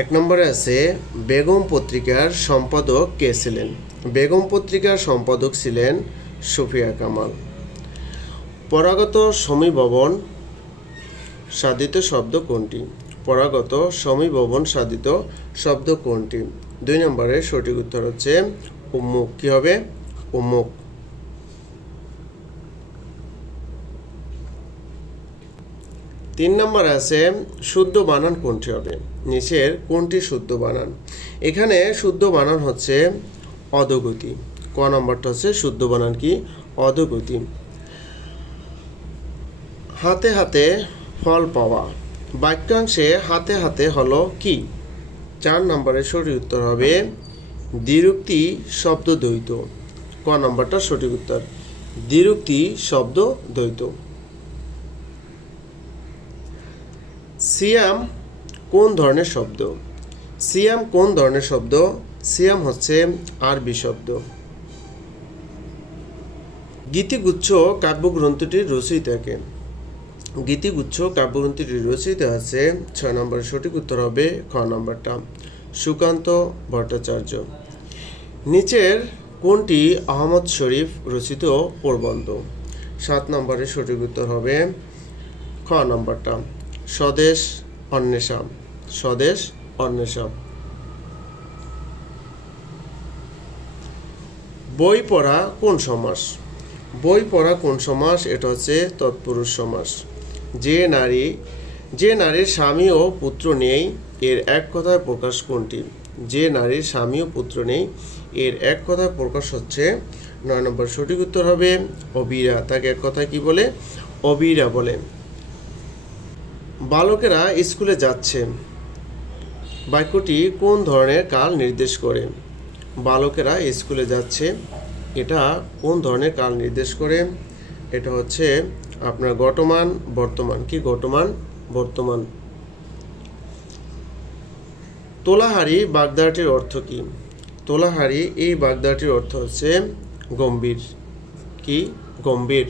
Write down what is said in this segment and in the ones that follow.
এক নম্বরে আছে বেগম পত্রিকার সম্পাদক কে ছিলেন? বেগম পত্রিকার সম্পাদক ছিলেন সুফিয়া কামাল। পরাগত সমীভবন সাধিত শব্দ কোনটি? পরাগত সমীভবন সাধিত শব্দ কোনটি? 2 নম্বরে সঠিক উত্তর হচ্ছে উম্মুক। কি হবে? উম্মুক। 3 নম্বর আছে শুদ্ধ বানান কোনটি হবে? নিচের কোনটি শুদ্ধ বানান? এখানে শুদ্ধ বানান হচ্ছে অধোগতি। ক নম্বরটা হচ্ছে শুদ্ধ বানান কি? অধোগতি। হাতে হাতে ফল পাওয়া বাক্যাংশে হাতে হাতে হলো কি? 4 নম্বরের সঠিক উত্তর হবে দ্বিরুক্তি শব্দ দ্বৈত। ক নম্বরটা সঠিক উত্তর, দ্বিরুক্তি শব্দ দ্বৈত। সিয়াম কোন ধরনের শব্দ? সিয়াম কোন ধরনের শব্দ? সিয়াম হচ্ছে আরবি শব্দ। গীতিগুচ্ছ কাব্যগ্রন্থটির রচয়িতাকে? গীতিগুচ্ছ কাব্যগ্রন্থটির রচয়িতা আছে 6 নম্বরের সঠিক উত্তর হবে খ নম্বরটা, সুকান্ত ভট্টাচার্য। নিচের কোনটি আহমদ শরীফ রচিত প্রবন্ধ? 7 নম্বরের সঠিক উত্তর হবে খ নম্বরটা, স্বদেশ অন্বেষাম। স্বদেশ অন্বেষাম। বই পড়া কোন সমাস? বই পড়া কোন সমাস? এটা হচ্ছে তৎপুরুষ সমাস। যে নারীর স্বামী ও পুত্র নেই এর এক কথায় প্রকাশ কোনটি? যে নারীর স্বামী ও পুত্র নেই এর এক কথায় প্রকাশ হচ্ছে 9 নম্বর সঠিক উত্তর হবে অবীরা। তাকে এক কথায় কি বলে? অবীরা বলে। বালকেরা স্কুলে যাচ্ছে বাক্যটি কোন ধরনের কাল নির্দেশ করে? বালকেরা স্কুলে যাচ্ছে, এটা কোন ধরনের কাল নির্দেশ করে? এটা হচ্ছে আপনার গতমান বর্তমান। কি? গতমান বর্তমান। তোলাহারি বাগধারাটির অর্থ কি? তোলাহারি এই বাগধারাটির অর্থ হচ্ছে গম্ভীর। কি? গম্ভীর।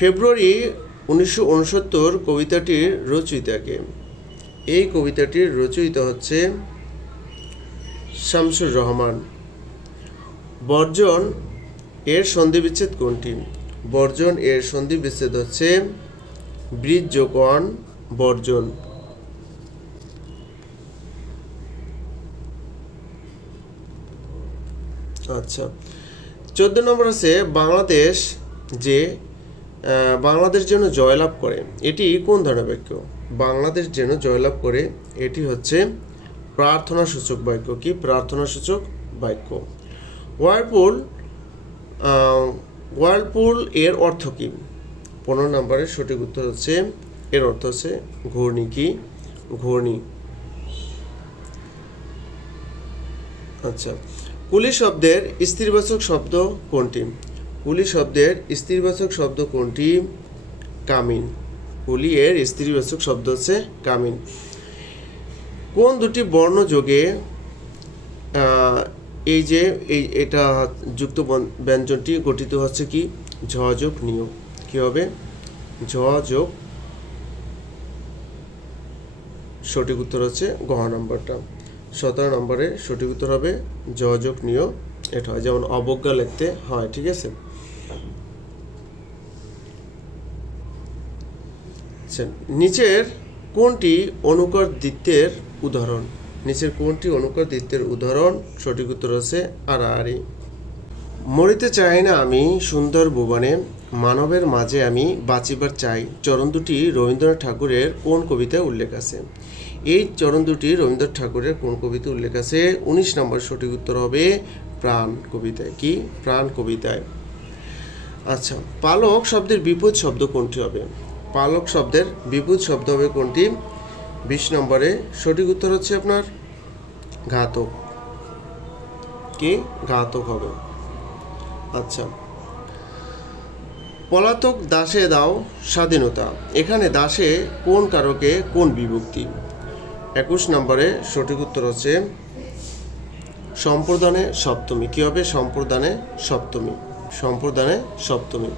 ফেব্রুয়ারি 1969 কবিতাটির রচয়িতাকে? এই কবিতাটির রচয়িতা হচ্ছে শামসুর রহমান। বর্জন এর সন্ধিবিচ্ছেদ কোনটি? বর্জন এর সন্ধিবিচ্ছেদ হচ্ছে বৃজ্জকণ বর্জন। আচ্ছা, 14 নম্বর আছে বাংলাদেশ যেন জয়লাভ করে, এটি কোন ধরনের বাক্য? বাংলাদেশ যেন জয়লাভ করে, এটি হচ্ছে প্রার্থনা সূচক বাক্য। কি? প্রার্থনা সূচক বাক্য। ওয়ার্লপুল এর অর্থ কি? 15 নম্বরের সঠিক উত্তর হচ্ছে এর অর্থ হচ্ছে ঘূর্ণি। কি? ঘূর্ণি। আচ্ছা, কুলি শব্দের স্ত্রীবাচক শব্দ কোনটি? কুলি শব্দের স্ত্রীবাচক শব্দ কোনটি? কামিন। কুলি এর স্ত্রীবাচক শব্দ হচ্ছে কামিন। কোন দুটি বর্ণ যোগে এটা যুক্ত ব্যঞ্জনটি গঠিত হচ্ছে? কি? ঝ যোগ নিয়। কি হবে? ঝ যোগ। সঠিক উত্তর হচ্ছে গ নম্বরটা। 17 নম্বরে সঠিক উত্তর হবে ঝ যোগ নিয়। এটা হয় যেমন অবজ্ঞা লিখতে হয়। ঠিক আছে। নিচের কোনটি অনুকর দ্বিত্বের উদাহরণ? নিচের কোনটি অনুকর দ্বিত্বের উদাহরণ? সঠিক উত্তর হচ্ছে আড়াআড়ি। মরিতে চাই না আমি সুন্দর ভুবনে, মানবের মাঝে আমি বাঁচিবার চাই চরণ দুটি রবীন্দ্রনাথ ঠাকুরের কোন কবিতায় উল্লেখ আছে? এই চরণ দুটি রবীন্দ্রনাথ ঠাকুরের কোন কবিতায় উল্লেখ আছে? 19 নম্বর সঠিক উত্তর হবে প্রাণ কবিতায়। কি? প্রাণ কবিতায়। আচ্ছা, পালক শব্দের বিপরীত শব্দ কোনটি হবে? পালক শব্দের বিপরীত শব্দ হবে কোনটি? 20 নম্বরে সঠিক উত্তর হচ্ছে আপনার ঘাতক। কি? ঘাতক হবে। আচ্ছা, পলাতক দাসে দাও স্বাধীনতা, এখানে দাসে কোন কারকে কোন বিভক্তি? 21 নম্বরে সঠিক উত্তর হচ্ছে সম্প্রদানে সপ্তমী। কি হবে? সম্প্রদানে সপ্তমী। সম্প্রদানে সপ্তমী।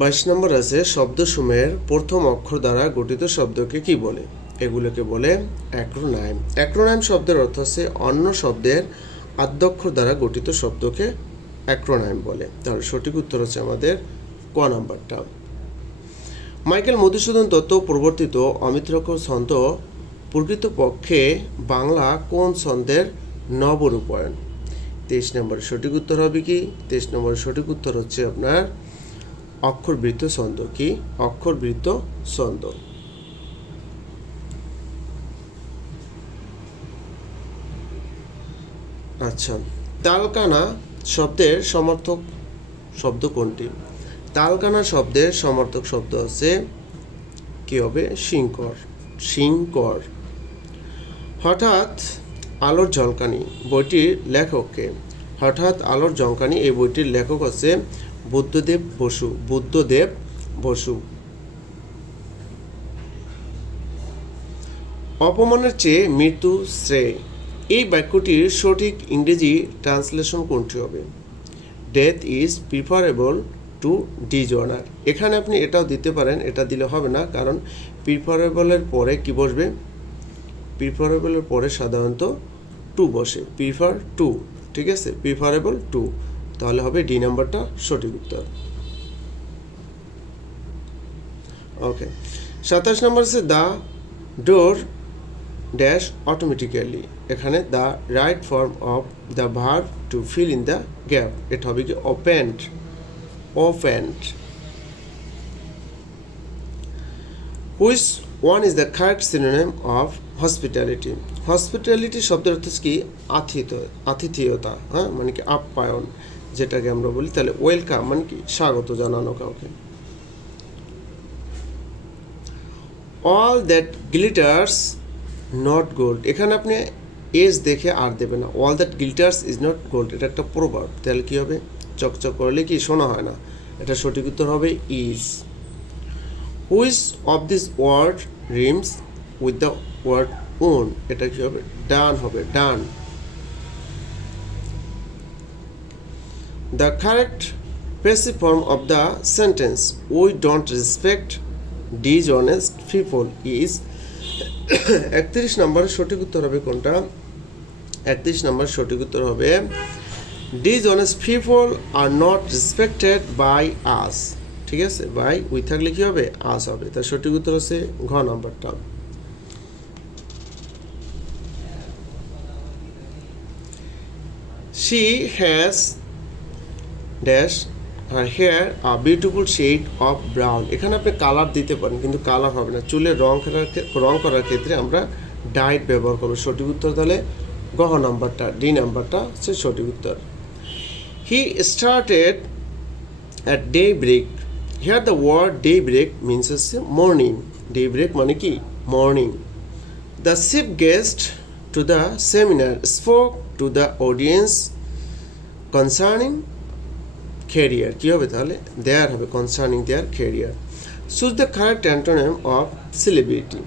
22 নম্বর আছে শব্দসমূহের প্রথম অক্ষর দ্বারা গঠিত শব্দকে কি বলে? এগুলোকে বলে অ্যাক্রোনাইম। অ্যাক্রোনাইম শব্দের অর্থ হচ্ছে অন্য শব্দের আদ্যক্ষর দ্বারা গঠিত শব্দকে অ্যাক্রোনাইম বলে। তাহলে সঠিক উত্তর হচ্ছে আমাদের ক নাম্বারটা। মাইকেল মধুসূদন দত্ত প্রবর্তিত অমিত্রাক্ষর ছন্দ প্রকৃতপক্ষে বাংলা কোন ছন্দের নবরূপায়ণ? 23 নম্বরের সঠিক উত্তর হবে কি? 23 নম্বরের সঠিক উত্তর হচ্ছে আপনার অক্ষরবৃত্ত ছন্দ। কি? অক্ষরবৃত্ত ছন্দ। আচ্ছা, তালকানা শব্দের সমর্থক শব্দ কোনটি? তালকানা শব্দের সমর্থক শব্দ আছে কি হবে? শিংকর। শিংকর। হঠাৎ আলোর ঝলকানি বইটির লেখককে? হঠাৎ আলোর ঝলকানি এই বইটির লেখক হচ্ছে বুদ্ধদেব বসু। বুদ্ধদেব বসু। অপমানের চেয়ে মৃত্যু শ্রেয় এই বাক্যটির সঠিক ইংরেজি ট্রান্সলেশন কোনটি হবে? Death is preferable to dishonour. এখানে আপনি এটাও দিতে পারেন, এটা দিলে হবে না, কারণ প্রিফারেবলের পরে কি বসবে? প্রিফারেবলের পরে সাধারণত টু বসে। প্রিফার টু, ঠিক আছে? প্রিফারেবল টু, তাহলে হবে ডি নাম্বারটা সঠিক উত্তর। ওকে, 27 নম্বর আছে দ্য ডোর ড্যাশ অটোমেটিক্যালি। এখানে the right form of the verb to fill in the gap, এটা হবে কি? Opened. Opened. Which one is the correct synonym of hospitality? Hospitality শব্দের অর্থ কি? আতিথেয়তা, হ্যাঁ, মানে কি আপ্যায়ন, যেটাকে আমরা বলি। তাহলে ওয়েলকাম মানে কি? স্বাগত জানানো কাউকে। All that glitters not gold, এখানে আপনি এজ দেখে আর দেবে না। All that glitters is not gold, এটা একটা প্রভাব। তাহলে কি হবে? চকচক করলে কি শোনা হয় না, এটা সঠিক উত্তর হবে is. Which of this word rhymes with the word own, এটা কি হবে? ডান হবে, done. The correct passive form of the sentence we don't respect dishonest people is 31 নম্বরের সঠিক উত্তর হবে কোনটা? 31 নম্বর সঠিক উত্তর হবে dishonest people are not respected by us. ঠিক আছে, বাই উই থাকলে কি হবে? আস হবে। তার সঠিক উত্তর হচ্ছে ঘ নাম্বারটা। She has dash her hair a beautiful shade of brown. এখানে আপনি কালার দিতে পারেন, কিন্তু কালার হবে না। চুলের রং করার ক্ষেত্রে আমরা ডাইট ব্যবহার করবো। সঠিক উত্তর তাহলে গ নাম্বারটা, ডি নাম্বারটা হচ্ছে সঠিক উত্তর। He started at day break. Here the word day break means হচ্ছে মর্নিং। ডে ব্রেক মানে কি? Morning. The chief guest to the seminar spoke to the audience concerning career. কী হবে তাহলে? দেয়ার হবে, concerning their career. Choose the correct antonym of celebrity.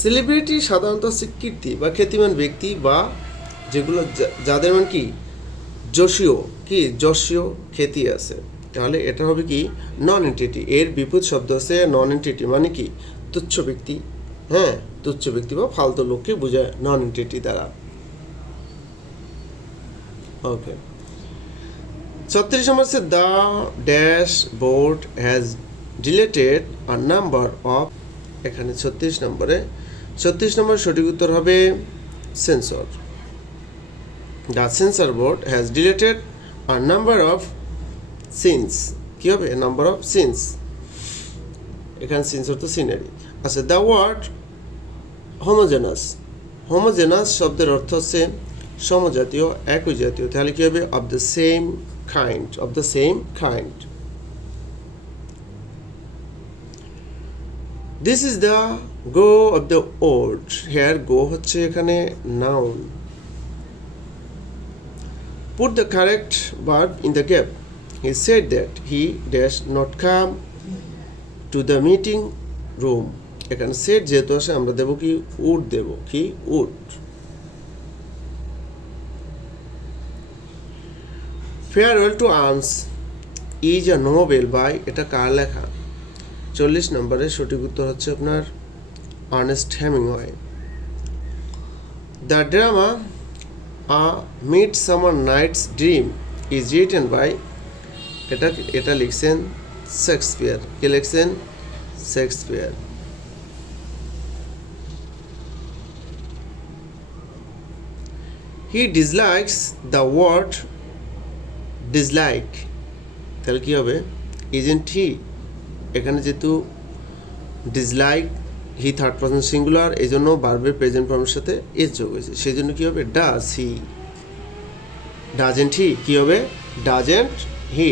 Celebrity সাধারণত হচ্ছে কীর্তি বা খ্যাতিমান ব্যক্তি, বা যেগুলো যাদের মানে কি যশীয় খ্যাতি আছে। তাহলে এটা হবে কি? নন এন্টিটি। এর বিপরীত শব্দ আছে নন এন্টিটি, মানে কি? তুচ্ছ ব্যক্তি। হ্যাঁ, তুচ্ছ ব্যক্তি বা ফালতু লোককে বোঝায় নন এন্টিটি দ্বারা। ওকে, 36 নম্বর হচ্ছে the dash board has deleted a number of. এখানে 36 নম্বরে সঠিক উত্তর হবে censor. The censor board has deleted a number of scenes. কী হবে? Number of scenes. এখানে সেন্সর তো সিনারি। আচ্ছা, দ্য ওয়ার্ড হোমোজেনাস। হোমোজেনাস শব্দের অর্থ হচ্ছে সমজাতীয়, একই জাতীয়। তাহলে কী হবে? Of the same kind. Of the same kind. This is the go of the old. Here go হচ্ছে এখানে noun. Put the correct verb in the gap. He said that he dash not come to the meeting room. এখানে said যেহেতু আসে আমরা দেব কি? Would দেব। কি? Would. Farewell to arms. Is a novel by, এটা কার লেখা? 40 নম্বরের সঠিক উত্তর হচ্ছে আপনার Ernest Hemingway. The drama a midsummer night's dream is written by, এটা লিখছেন শেক্সপিয়ার। কে লিখছেন? Shakespeare. He dislikes the word dislike, তাহলে কী হবে? ইজেন্ট হি, এখানে যেহেতু dislike he third person singular, এই জন্য ভার্বের প্রেজেন্ট ফর্মের সাথে এস যোগ হয়েছে, সেই জন্য কী হবে? Does he. ডাজেন্ট হি কী হবে? Doesn't he.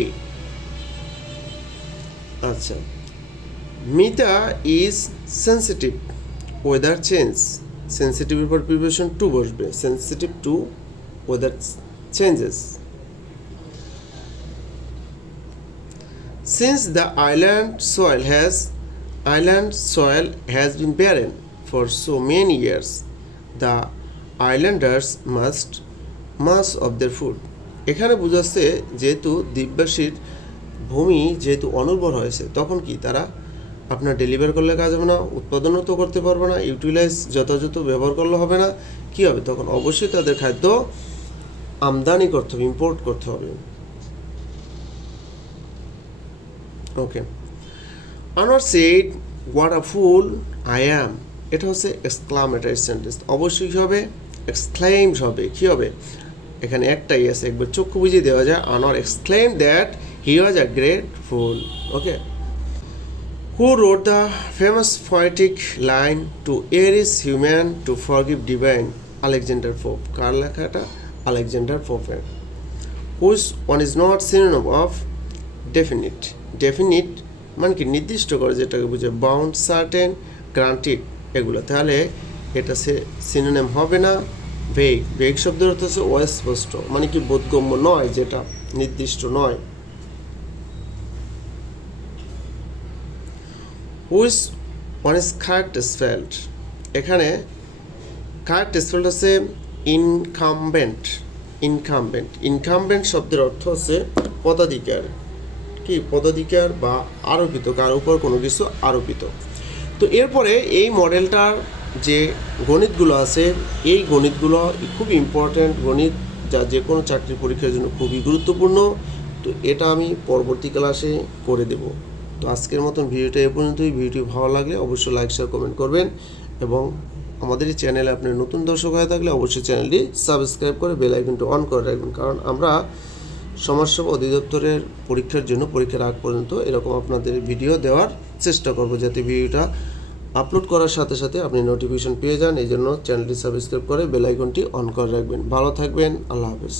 আচ্ছা, Mita is sensitive weather change, সেন্সিটিভের পর প্রিপোজিশন টু বসবে, sensitive to weather changes. Since the island soil has been barren for so many years, the islanders must much of their food. এখানে বোঝাচ্ছে যেহেতু দ্বীপবাসীর ভূমি যেহেতু অনুর্বর হয়েছে, তখন কি তারা আপনার ডেলিভার করলে কাজ হবে না, উৎপাদনও তো করতে পারবে না, ইউটিলাইজ যথাযথ ব্যবহার করলে হবে না, কি হবে? তখন অবশ্যই তাদের খাদ্য আমদানি করতে হবে, ইম্পোর্ট করতে হবে। Okay, Anwar said what a fool I am, এটা হচ্ছে এক্সক্লামেটরি সেন্টেন্স, অবশ্যই কী হবে? এক্সক্লেইমড হবে। কী হবে? এখানে একটাই আছে, একবার চক্ষু বুঝিয়ে দেওয়া যায়। Anwar exclaim that he was a great fool. Okay, who wrote the famous poetic line to err is human to forgive divine? Alexander Pope. কার লেখাটা? আলেকজান্ডার পোপের। Which one is not synonym of definite? Definite মানে কি? নির্দিষ্ট করে, যেটাকে বুঝে bound, certain, granted, এগুলো। তাহলে এটা সিনোনিম হবে না। ভেগ, ভেগ শব্দের অর্থ হচ্ছে অস্পষ্ট, মানে কি? বোধগম্য নয়, যেটা নির্দিষ্ট নয়। হুইচ ওয়ান ইজ ক্যারেক্টারসফেল্ড? এখানে ক্যারেক্টারসফেল্ড হচ্ছে ইনকামবেন্ট। ইনকামবেন্ট, ইনকামবেন্ট শব্দের অর্থ হচ্ছে পদাধিকার, কি? পদাধিকার বা আরোপিত, কার উপর কোনো কিছু আরোপিত। তো এরপরে এই মডেলটার যে গণিতগুলো আছে, এই গণিতগুলো খুব ইম্পর্ট্যান্ট গণিত, যা যে কোনো চাকরির পরীক্ষার জন্য খুবই গুরুত্বপূর্ণ। তো এটা আমি পরবর্তী ক্লাসে করে দেব। তো আজকের মতন ভিডিওটা এ পর্যন্তই। ভিডিওটি ভালো লাগলে অবশ্যই লাইক, শেয়ার, কমেন্ট করবেন, এবং আমাদের এই চ্যানেলে আপনি নতুন দর্শক হয়ে থাকলে অবশ্যই চ্যানেলটি সাবস্ক্রাইব করে বেল আইকনটি অন করে রাখবেন, কারণ আমরা সমাজসেবা অধিদপ্তরের পরীক্ষার জন্য পরীক্ষার আগ পর্যন্ত এরকম আপনাদের ভিডিও দেওয়ার চেষ্টা করব, যাতে ভিডিওটা আপলোড করার সাথে সাথে আপনি নোটিফিকেশন পেয়ে যান। এই জন্য চ্যানেলটি সাবস্ক্রাইব করে বেল আইকনটি অন করে রাখবেন। ভালো থাকবেন, আল্লাহ হাফেজ।